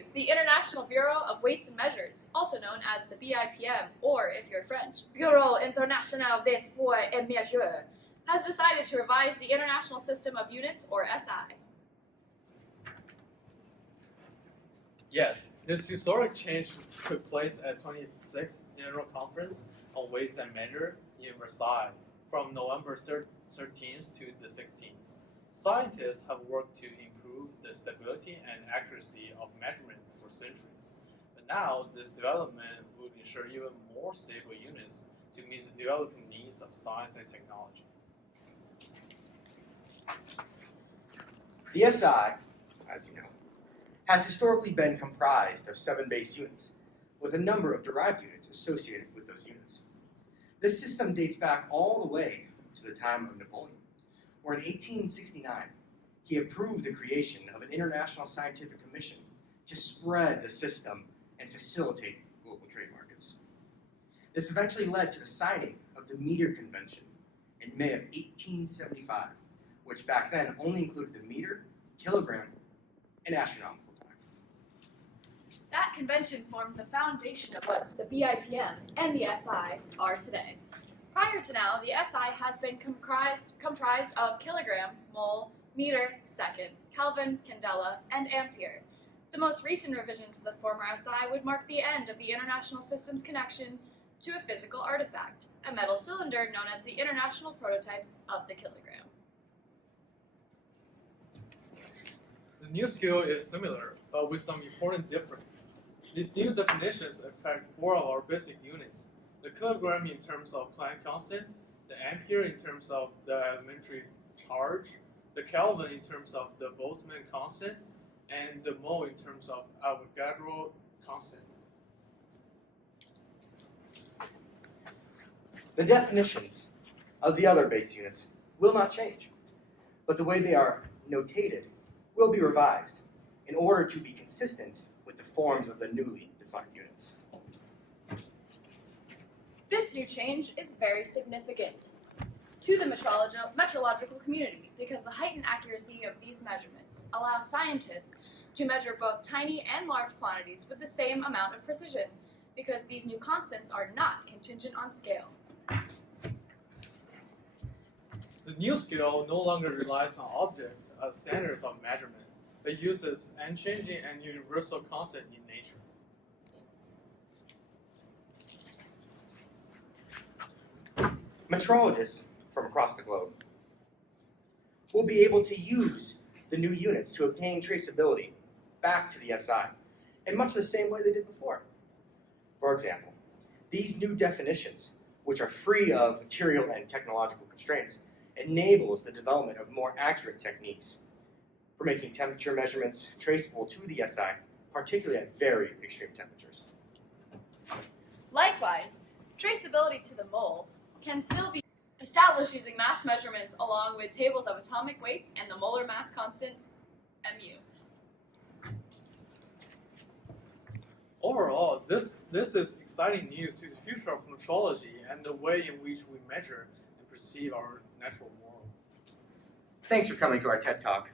introduce the International Bureau of Weights and Measures, also known as the BIPM, or if you're French, Bureau International des Poids et Mesures, has decided to revise the International System of Units, or SI. Yes, this historic change took place at 26th General Conference on Weights and Measures in Versailles from November 13th to the 16th. Scientists have worked to improve the stability and accuracy of measurements for centuries, but now this development will ensure even more stable units to meet the developing needs of science and technology. The SI, as you know, has historically been comprised of 7 base units, with a number of derived units associated with those units. This system dates back all the way to the time of Napoleon, where in 1869, he approved the creation of an international scientific commission to spread the system and facilitate global trade markets. This eventually led to the signing of the Meter Convention in May of 1875, which back then only included the meter, kilogram, and astronomical time. That convention formed the foundation of what the BIPM and the SI are today. Prior to now, the SI has been comprised of kilogram, mole, meter, second, Kelvin, candela, and ampere. The most recent revision to the former SI would mark the end of the international system's connection to a physical artifact, a metal cylinder known as the international prototype of the kilogram. The new scale is similar, but with some important difference. These new definitions affect 4 of our basic units: the kilogram in terms of Planck constant, the ampere in terms of the elementary charge, the Kelvin in terms of the Boltzmann constant, and the mole in terms of Avogadro constant. The definitions of the other base units will not change, but the way they are notated will be revised in order to be consistent with the forms of the newly defined units. This new change is very significant to the metrological community because the heightened accuracy of these measurements allows scientists to measure both tiny and large quantities with the same amount of precision because these new constants are not contingent on scale. The new scale no longer relies on objects as standards of measurement, but uses unchanging and universal constant in nature. Metrologists from across the globe will be able to use the new units to obtain traceability back to the SI in much the same way they did before. For example, these new definitions, which are free of material and technological constraints, enables the development of more accurate techniques for making temperature measurements traceable to the SI, particularly at very extreme temperatures. Likewise, traceability to the mole can still be established using mass measurements along with tables of atomic weights and the molar mass constant, mu. Overall, this is exciting news to the future of metrology and the way in which we measure and perceive our natural world. Thanks for coming to our TED Talk.